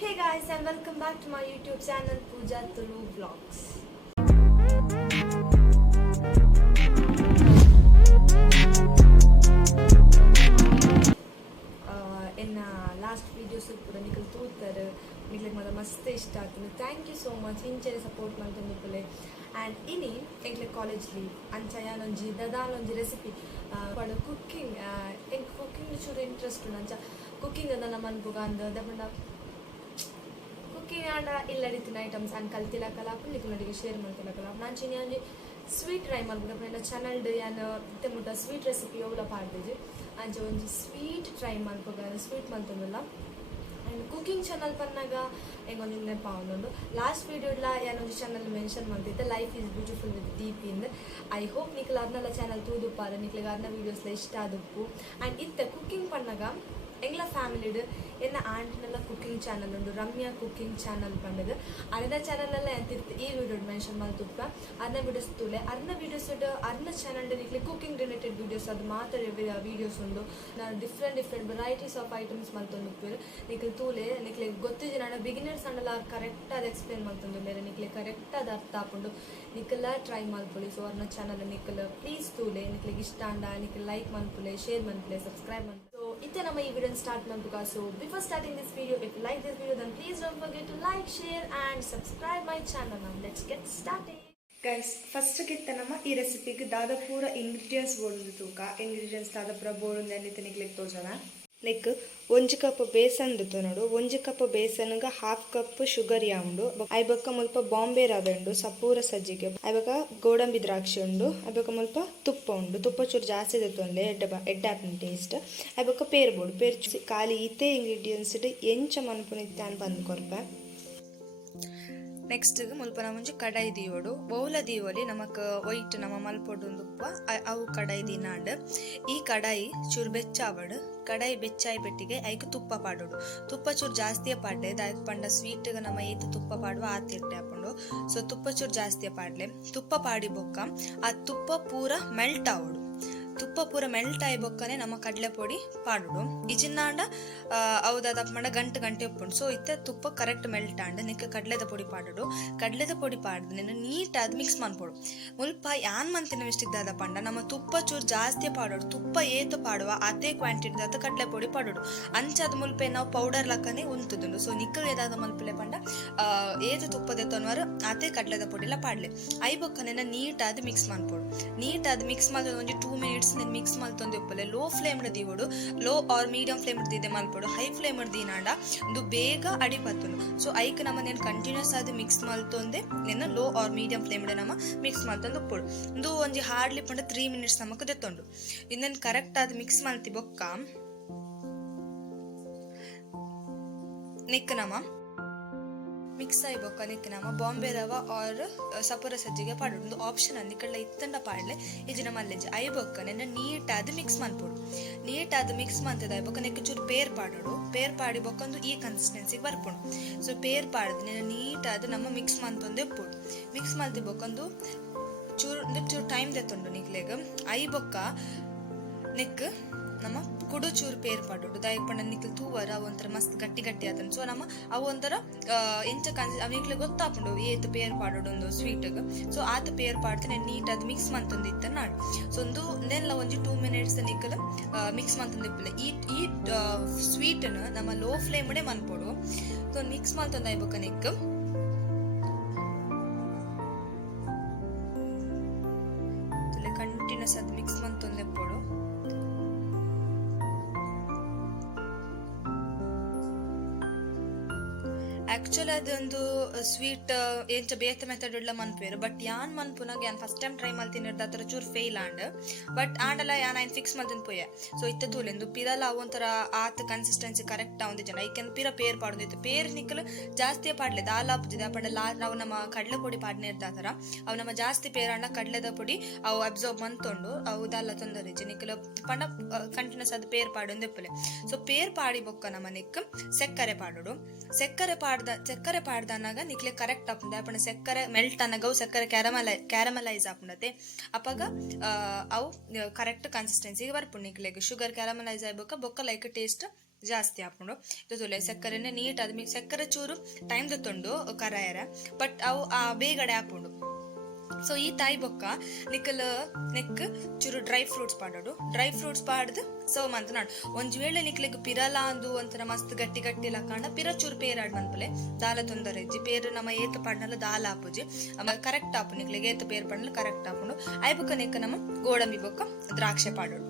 Hey guys, and welcome back to my YouTube channel Pooja Tulu Vlogs. In last videos pura nikal tootar nikle mala mast ishta aatunu. Thank you so much inchere support maltundu pule. And ini engle college leave anchaya nonji dada nonji recipe padu cooking en cooking churu interest unancha cooking adana manpuga anda dapanda cooking ಆಂಡ ಇಲ್ಲಡಿತ್ತಿನ items and ಕಲ್ತಿಲ್ಲ ಕಲಾಪ ನಿಖಿಲೊಟ್ಟಿಗೆ share ಮಾಡ್ತಿಲ್ಲ ಕಲಾಪ ನಾನು ಚಿನ್ನಿ sweet try ಮಾಡ್ಬಿಟ್ಟು ನನ್ನ ಚಾನಲ್ಡ್ ಏನು ಇತ್ತೆ ಮುಟ್ಟ ಸ್ವೀಟ್ ರೆಸಿಪಿ ಅವಳ ಪಾಡ್ದಿದ್ವಿ ಅಂಚೆ ಒಂದು ಸ್ವೀಟ್ ಟ್ರೈ ಮಾಡ್ಕೋಗ ಸ್ವೀಟ್ ಮಾಡ್ತಂದಿಲ್ಲ ಆ್ಯಂಡ್ ಕುಕಿಂಗ್ ಚಾನಲ್ ಪನ್ನಾಗ ಹೆಂಗೊಂದು ನೆನಪಾವೊಂದು ಲಾಸ್ಟ್ ವೀಡಿಯೋಡ್ಲ ಏನೊಂದು ಚಾನಲ್ ಮೆನ್ಷನ್ ಮಾಡ್ತಿದ್ದೆ life is beautiful with Deep ಇಂದ ಐ ಹೋಪ್ ನಿಖಿಲ್ ಅದನ್ನೆಲ್ಲ ಚಾನಲ್ ತೂದುಪ್ಪಾರ ನಿಖಿಲಿಗೆ ಅದನ್ನ ವೀಡಿಯೋಸ್ಲ ಇಷ್ಟ ಆದಪ್ಪು ಆ್ಯಂಡ್ ಇತ್ತೆ ಕುಕಿಂಗ್ ಪನ್ನಾಗ ಎಂಗ್ಲ ಫ್ಯಾಮಿಲಿಡ್ ಎನ್ನ ಆಂಟಿನೆಲ್ಲ ಕುಕಿಂಗ್ ಚಾನಲ್ ಉಂಡು ರಮ್ಯಾ ಕುಕಿಂಗ್ ಚಾನಲ್ ಪಂಡದು ಅರ್ಧ ಚಾನಲೆಲ್ಲ ಎಂತಿರ್ತು ಈ ವಿಡಿಯೋ ಮೆನ್ಷನ್ ಮಾಡ್ತುಪ್ಪ ಅರ್ಧ ವೀಡಿಯೋಸ್ ತೂಲೆ ಅರ್ಧ ವೀಡಿಯೋಸ್ ಅರ್ಧ ಚಾನಲ್ ನಿಕ್ಲಿ ಕುಕಿಂಗ್ ರಿಲೇಟೆಡ್ ವೀಡಿಯೋಸ್ ಅದು ಮಾತ್ರ ವೀಡಿಯೋಸ್ ಉಂಡು ನಾನು ಡಿಫ್ರೆಂಟ್ ವೆರೈಟೀಸ್ ಆಫ್ ಐಟಮ್ಸ್ ಮಲ್ತೊಂದು ನಿಕ್ಲಿ ತೂಲೆ ನಿಕ್ಲಿ ಗೊತ್ತಿದ್ದು ನಾನು ಬಿಗಿನರ್ಸ್ ಅಂಡಲ್ಲ ಕರೆಕ್ಟ್ ಅದು ಎಕ್ಸ್ಪ್ಲೇನ್ ಮಾಡ್ತಂದು ಬೇರೆ ನಿಕ್ಲಿ ಕರೆಕ್ಟ್ ಅದು ಅರ್ಥ ಹಾಕೊಂಡು ನಿಕ್ಕೆಲ್ಲ ಟ್ರೈ ಮಾಡ್ಕೊಳ್ಳಿ ಸೊ ಅರ್ನ ಚಾನಲ್ ನಿಕ್ಕೆಲ್ಲ ಪ್ಲೀಸ್ ತೂಲೆ ನಿಕ್ಲಿಗೆ ಇಷ್ಟ ಅಂಡ ನಿಕ್ಲಿ ಲೈಕ್ ಮಾಡ್ಕೊಳ್ಳಿ ಶೇರ್ ಮಾಡ್ಕೊಳ್ಳಿ ಸಬ್ಸ್ಕ್ರೈಬ್ ಮಾಡ್ಕೊಳ್ಳಿ. So ಇತ್ತೆ ನಮ್ಮ ಈ ವಿಡಿಯೋ ಸ್ಟಾರ್ಟ್ ಮಾಡ್ಬೇಕು. So before starting this video, if you like this video then please don't forget to like, share and subscribe my channel. Now let's get started. Guys, first ಗಿತ್ತ ನಮ್ಮ ಈ ರೆಸಿಪಿಗೆ ದಾದ ಪೂರ ingredients board ತೂಕ ingredients ದಾದ ಪೂರ board ಅನ್ನಿತ್ತೆ ನಿಕ್ಲಿಕ್ಕೆ ತೋಜನ like 1 cup besan ದುತ್ತು ನೋಡು 1 cup ಬೇಸನ್ಗೆ 1/2 cup sugar ಯಾವುದು ಐಬಕ್ಕ ಮುಲ್ಪ ಬಾಂಬೆ ರವೆ ಉಂಡು ಸಪೂರ ಸಜ್ಜಿಗೆ ಐಬಕ್ಕ ಗೋಡಂಬಿ ದ್ರಾಕ್ಷಿ ಉಂಡು ಐಬಕ್ಕ ಮುಲ್ಪ ತುಪ್ಪ ಉಂಡು ತುಪ್ಪ ಚೂರು ಜಾಸ್ತಿ ದತ್ತೊಂಡ್ಲೆ ಎಡ್ಡಾಪಿನ ಟೇಸ್ಟ್ ಐಬಕ್ಕ ಪೇರ್ ಬೋರ್ಡು ಪೇರ್ ಖಾಲಿ ಇತ್ತೆ ಇಂಗ್ರೀಡಿಯೆಂಟ್ಸ್ ಎಂಚ ಮನ್ಪುನಿತ್ತೆ ಅಂತ ಬಂದು ಕೊರ್ಪೆ. ನೆಕ್ಸ್ಟ್ ಮುಲ್ಪ ನಮ್ಮಂಚೆ ಕಡಾಯಿ ದೀವೋಡು ಬೌಲ ದೀವೋಲಿ ನಮಕ್ ವೈಟ್ ನಮ್ಮ ಮಲ್ಪೊಡು ಉಪ್ಪ ಅವು ಕಡಾಯಿ ದಿನಾಂಡ್ ಈ ಕಡಾಯಿ ಚೂರು ಬೆಚ್ಚಾವಡು ಕಡಾಯಿ ಬೆಚ್ಚಾಯಿ ಬೆಟ್ಟಿಗೆ ಐಕ್ ತುಪ್ಪ ಪಾಡೋಡು ತುಪ್ಪ ಚೂರು ಜಾಸ್ತಿಯ ಪಾಡ್ಲೆ ದಾಯಕ್ ಪಂಡ ಸ್ವೀಟ್ಗೆ ನಮ್ಮ ಏತು ತುಪ್ಪ ಪಾಡುವ ಆತಿಟ್ಟೆ ಹಾಕೊಂಡು ಸೊ ತುಪ್ಪ ಚೂರು ಜಾಸ್ತಿಯ ಪಾಡ್ಲೆ ತುಪ್ಪ ಪಾಡಿ ಬೊಕ್ಕ ಆ ತುಪ್ಪ ಪೂರ ಮೆಲ್ಟ್ ಆವಡು ತುಪ್ಪ ಪೂರ ಮೆಲ್ಟ್ ಆಗಿ ಬೊಕ್ಕನೆ ನಮ್ಮ ಕಡಲೆ ಪೊಡಿ ಪಾಡುಡು ಇಜಿನ್ನಾಂಡ ಅವದ ಮಂಡ ಗಂಟೆ ಉಪ್ಪುಂಡು ಸೊ ಇತ್ತೆ ತುಪ್ಪ ಕರೆಕ್ಟ್ ಮೆಲ್ಟ್ ಆಂಡ್ ನಿಕ್ಕ ಕಡ್ಲೆದ ಪೊಡಿ ಪಾಡುಡು ಕಡ್ಲೆದ ಪೊಡಿ ಪಾಡ್ದು ನೀನು ನೀಟಾಗಿ ಮಿಕ್ಸ್ ಮಾಡ್ಕೊಡು ಮುಲ್ಪ ಯಾನ್ ಮಂತಿನ ಮಿಸ್ಟಿಕ್ ದಾದ ಪಂಡ ನಮ್ಮ ತುಪ್ಪ ಚೂರು ಜಾಸ್ತಿ ಪಾಡೋಡು ತುಪ್ಪ ಏತು ಪಾಡುವ ಅದೇ ಕ್ವಾಂಟಿಟಿ ದಾದ ಕಡ್ಲೆ ಪೊಡಿ ಪಾಡೋಡು ಅಂಚಾದ ಮುಲ್ಪೆ ನಾವು ಪೌಡರ್ ಲಕ್ಕನೆ ಉಂತುದುಂಡು ಸೊ ನಿಕ್ಕ ಏದಾದ ಮಲ್ಪಲೆ ಪಂಡ ಏತು ತುಪ್ಪದ ತೊನ್ವಾರು ಅದೇ ಕಡ್ಲೆದ ಪೊಡಿಲ ಪಾಡ್ಲೆ ಐ ಬೊಕ್ಕನೆ ನೀಟಾಗಿ ಮಿಕ್ಸ್ ಮಾಡ್ಕೊಡು ನೀಟಾಗಿ ಮಿಕ್ಸ್ ಮಾಡಿದ ಒಂದು 2 minutes నేను మిక్స్ మల్తొంది ఉప్పలే లో ఫ్లేమ్ దీవోడు లో ఆర్ మీడియం ఫ్లేమ్ ದಿದೆ ಮಲ್ಪಡು ಹೈ ಫ್ಲೇಮ್ ದಿನಾಂಡ ಇದು ಬೇಗ ಅಡಿ ಪತ್ತುನು ಸೊ ಐಕ್ ನಮ್ಮ నేను ಕಂಟಿನ್ಯೂಸ್ ಆಗಿ ಮಿಕ್ಸ್ ಮಲ್ತೊಂದೆ నేను ಲೋ ಆರ್ ಮೀಡಿಯಂ ಫ್ಲೇಮ್ ನಮ್ಮ ಮಿಕ್ಸ್ ಮಲ್ತೊಂದು ಉಪ್ಪುಡು ಇದು ಒಂಜಿ ಹಾರ್ಡ್ಲಿ ಪಂಡ 3 minutes ನಮಕ್ ದೆತ್ತೊಂಡು ಇನ್ನೇನು ಕರೆಕ್ಟ್ ಆಗಿ ಮಿಕ್ಸ್ ಮಲ್ತಿ ಬೊಕ್ಕ ನೆಕ್ ನಮ್ಮ ಮಿಕ್ಸ್ ಆಗಿ ಬೊಕ್ಕ ನಿಕ್ಕ ನಮ್ಮ ಬಾಂಬೆ ರವ ಆರ್ ಸಪೂರ ಸಜ್ಜಿಗೆ ಪಾಡೋದು ಒಂದು ಆಪ್ಷನ್ ಅಂದು ಕಳ್ಳ ಇತ್ತಂಡ ಪಾಡ್ಲೆ ಇಜಿನ ಮಲ್ಲೆಜ್ಜಿ ಐ ಬೊಕ್ಕ ನೆನ್ನ ನೀಟಾದ ಮಿಕ್ಸ್ ಮಾಡ್ಕೊಡು ನೀಟಾದ ಮಿಕ್ಸ್ ಮಾಡ್ತದ ಐ ಬೊಕ್ಕ ನೆಕ್ಕ ಚೂರು ಪೇರ್ ಪಾಡೋಡು ಪೇರ್ ಪಾಡಿ ಬೊಕ್ಕೊಂದು ಈ ಕನ್ಸಿಸ್ಟೆನ್ಸಿಗೆ ಬರ್ಪುಂಡು ಸೊ ಪೇರ್ ಪಾಡ್ದು ನೆನ್ನ ನೀಟಾದ ನಮ್ಮ ಮಿಕ್ಸ್ ಮಾಡ್ತೊಂದು ಎಪ್ಪುಡು ಮಿಕ್ಸ್ ಮಾಡ್ತಿ ಬೊಕ್ಕೊಂದು ಚೂರು ಟೈಮ್ ದೆತ್ತುಂಡು ನಿಕ್ಲೆಗ್ ಐ ಬೊಕ್ಕ ನೆಕ್ ನಮ್ಮ ಕುಡು ಚೂರು ಪೇರ್ ಪಾಡೋಡು ದಾಯಕ್ ಪಂಡ ನಿಕ್ಲು ತೂವರ ಅವು ಒಂಥರ ಮಸ್ತ್ ಗಟ್ಟಿ ಆತನು ಸೊ ನಮ್ಮ ಅವು ಒಂಥರ ಎಂಚ ಅವಿಗ್ಲೆ ಗೊತ್ತಾಪುಂಡು ಏತು ಪೇರ್ ಪಾಡೋಡು ಒಂದು ಸ್ವೀಟ್ಗೆ ಸೊ ಆತ ಪೇರ್ ಪಾಡ್ತಾನೆ ನೀಟಾಗಿ ಮಿಕ್ಸ್ ಮಂತೊಂದು ಇತ್ತ ನಾಡು ಸೊ ಒಂದು ನೆಲ್ಲ ಒಂಜಿ 2 minutes ನಿಕ್ಕಲು ಮಿಕ್ಸ್ ಮಂತೊಂದು ಇಪ್ಪಲೆ ಈ ಸ್ವೀಟನ್ನು ನಮ್ಮ ಲೋ ಫ್ಲೇಮ್ಡೆ ಮನ್ಪೋಡು ಸೊ ಮಿಕ್ಸ್ ಮಂತೊಂದು ಐಬಕ್ಕ ನಿಕ್ ಕಂಟಿನ್ಯೂಸ್ ಅದು ಮಿಕ್ಸ್ ಮಂತೊಂದು ಎಪ್ಪೋಡು ಆಕ್ಚುಲಿ ಅದೊಂದು ಸ್ವೀಟ್ ಎಂಚ ಬೇತೆ ಮೆಥಡ್ ಉಳ್ಳ ಮನ್ಪೇರು ಬಟ್ ಯಾನ್ ಮನ್ಪುನಾಗ ಯಾನ್ ಫಸ್ಟ್ ಟೈಮ್ ಟ್ರೈ ಮಲ್ತಿನಿರ್ದ ಆ ಥರ ಚೂರು ಫೇಲ್ ಆಂಡ್ ಬಟ್ ಆಂಡಲ್ಲ ಯಾನ್ ಐನ್ ಫಿಕ್ಸ್ ಮಲ್ತಿನ ಪೋಯ ಸೊ ಇತ್ತ ತೂಲೆಂದು ಪಿರಲ್ಲ ಅವೊಂಥರ ಆತ ಕನ್ಸಿಸ್ಟೆನ್ಸಿ ಕರೆಕ್ಟ್ ಆವಂದಿ ಜನ ಐಕೆನ್ ಪಿರ ಪೇರ್ ಪಾಡೋದಿತ್ತು ಪೇರ್ ನಿಕ್ಕಲು ಜಾಸ್ತಿ ಪಾಡ್ಲೆ ದಾಲ ಪುಜಿದ ಪಂಡ ನಾವು ನಮ್ಮ ಕಡಲೆ ಪೊಡಿ ಪಾಡ್ನಿರ್ದ ಆ ಥರ ಅವು ನಮ್ಮ ಜಾಸ್ತಿ ಪೇರ್ ಆಂಡ ಕಡಲೆದ ಪೊಡಿ ಅವು ಅಬ್ಸರ್ವ್ ಮಂತೊಂಡು ಅವು ದಾಲ ತೊಂದರೆಜಿ ನಿಕ್ಕಲು ಪಂಡ ಕಂಟಿನ್ಯೂಸ್ ಅದು ಪೇರ್ ಪಾಡೊಂದು ಎಪ್ಪಲೆ ಸೊ ಪೇರ್ ಪಾಡಿ ಬೊಕ್ಕ ನಮ್ಮ ನಿಕ್ ಸೆಕ್ಕರೆ ಪಾಡೋಡು ಸೆಕ್ಕರೆ ಪಾಡ್ದನಾಗ ನಿಕ್ಲೆ ಕರೆಕ್ಟ್ ಆಪುಂಡು ಅಪ್ಪಣ ಸೆಕ್ಕರೆ ಮೆಲ್ಟ್ ಅನ್ನಗ ಅವು ಸೆಕ್ಕರೆ ಕ್ಯಾರಮಲೈಸ್ ಆಪುಂಡತೆ ಅಪ್ಪಗ ಅವು ಕರೆಕ್ಟ್ ಕನ್ಸಿಸ್ಟೆನ್ಸಿಗೆ ಬರ್ಪುಂಡು ನಿಕ್ಲೆಗ್ ಶುಗರ್ ಕ್ಯಾರಮಲೈಸ್ ಆಯ್ಬೊಕ್ಕ ಬೊಕ್ಕ ಲೈಕ್ ಟೇಸ್ಟ್ ಜಾಸ್ತಿ ಹಾಕೊಂಡು ತೊಲೆ ಸಕ್ಕರೆನೆ ನೀಟ್ ಆದ್ಮೇಲೆ ಸಕ್ಕರೆ ಚೂರು ಟೈಮ್ ತೊಂಡು ಕರಾಯರ ಬಟ್ ಅವು ಬೇಗಡೆ ಹಾಕೊಂಡು ಸೊ ಈ ತಾಯಿ ಬೊಕ್ಕ ನಿಕ್ಕಲ್ ನೆಕ್ ಚೂರು ಡ್ರೈ ಫ್ರೂಟ್ಸ್ ಪಾಡೋಡು ಸರ್ವ್ ಅಂತ ನಾಡು ಒಂಜ್ ವೇಳೆ ನಿಕ್ಲೆಗ್ ಪಿರಲ ಅಂದು ಒಂಥರ ಮಸ್ತ್ ಗಟ್ಟಿ ಗಟ್ಟಿ ಲಕ್ಕಂಡ ಪಿರ ಚೂರು ಪೇರಾಡ್ ಮನ್ಪಲೆ ದಾಲ ತೊಂದರೆ ಇಜ್ಜಿ ಪೇರು ನಮ್ಮ ಏತ ಪಾಡ್ನಲ್ಲ ದಾಲ ಹಾಪುಜಿ ಕರೆಕ್ಟ್ ಹಾಪು ನಿಕ್ಲೆಗ್ ಏತ ಪೇರ್ ಪಾಡ್ನಲ್ಲ ಕರೆಕ್ಟ್ ಹಾಕೊಂಡು ಐಬೊಕ್ಕ ನೆಕ್ ನಮ್ಮ ಗೋಡಂಬಿ ಬೊಕ್ಕ ದ್ರಾಕ್ಷೆ ಪಾಡೋಡು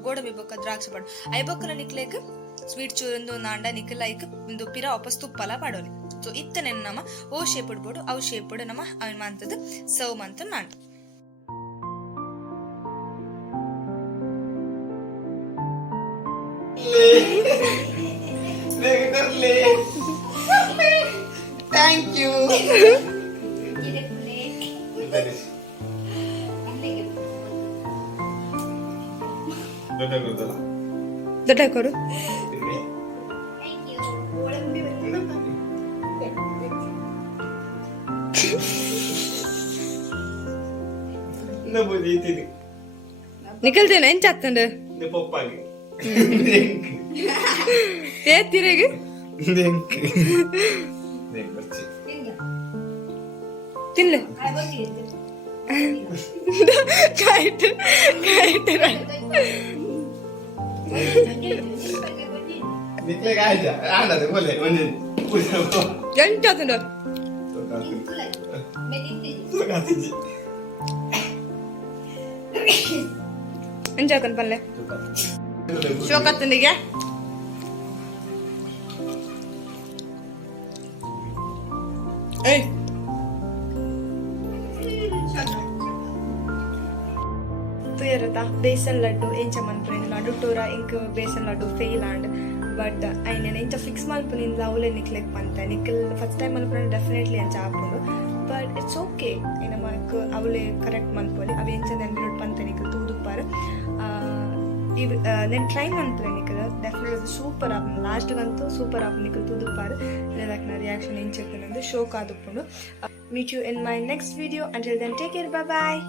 ಐಬೊಕ್ಕಲ ನಿಕ್ಲೆಗ್ ಸ್ವೀಟ್ ಚೂರೊಂದು ನಾಂಡ ನಿಕ್ಕಲ್ ಐಕ್ ಒಂದು ಪಿರ ವಾಪಸ್ ತುಪ್ಪಲ ಪಾಡೋಲಿ ಸೊ ಇತ್ತನೆ ನಮ್ಮ ಓ ಶೇಪ್ ಇಡ್ಬೋದು ಅವು ಶೇಪ್ ನಮ್ಮ ಮಂತದ ಸರ್ವ್ ಮಂತ ನಾಂಡು ಥ್ಯಾಂಕ್ ಯು ದೊಡ್ಡ ಕೊಡು ನಿಕಲ್ತೇನೆ ಎಂಚ ಹತ್ತಂಡು ತಿರಗ ತಿನ್ಲು ಎಂಚ ಹತ್ತಂಡು ಎಂಚಾತನ್ ಪಲ್ಲೆ ಶೋಕತ್ತನಿಗೆ ತುಯರತ ಬೇಸನ್ ಲಡ್ಡು ಎಂಚ ಮನ್ಪುನ ಲಡ್ಡು ಟೋರ ಇಂಕ್ ಬೇಸನ್ ಲಡ್ಡು ಫೇಲ್ ಆಂಡ್ ಬಟ್ ಐನ ಎಂಚ ಫಿಕ್ಸ್ ಮಲ್ಪುನಿಂದ ಅವಲೇ ನಿಕ್ಲೆಕ್ ಪಂತ ನಿಕ್ಕಲ್ ಫಸ್ಟ್ ಟೈಮ್ ಮಲ್ಪುನ ಡೆಫಿನೆಟ್ಲಿ ಎಂಚ ಹಾಕೊಂಡು ಬಟ್ ಇಟ್ಸ್ ಓಕೆ ಇನ್ನ ಮನಕ್ ಅವಲೇ ಕರೆಕ್ಟ್ ಮಲ್ಪೊಲಿ ಅವು ಎಂಚ ನೆನ್ಬಿಡ್ ಪಂತ ನಿಕ್ಕಲ್ ತೂದುಪ್ಪಾರ నేను ట్రై మంత్లే నీకు డెఫినెట్గా సూపర్ ఆపు లాస్ట్గంతూ సూపర్ ఆపు నీకు తూదుపారు లేదాక నా రియాక్షన్ ఏం చెప్తున్నది షో కాదు meet you in my next video until then take care bye bye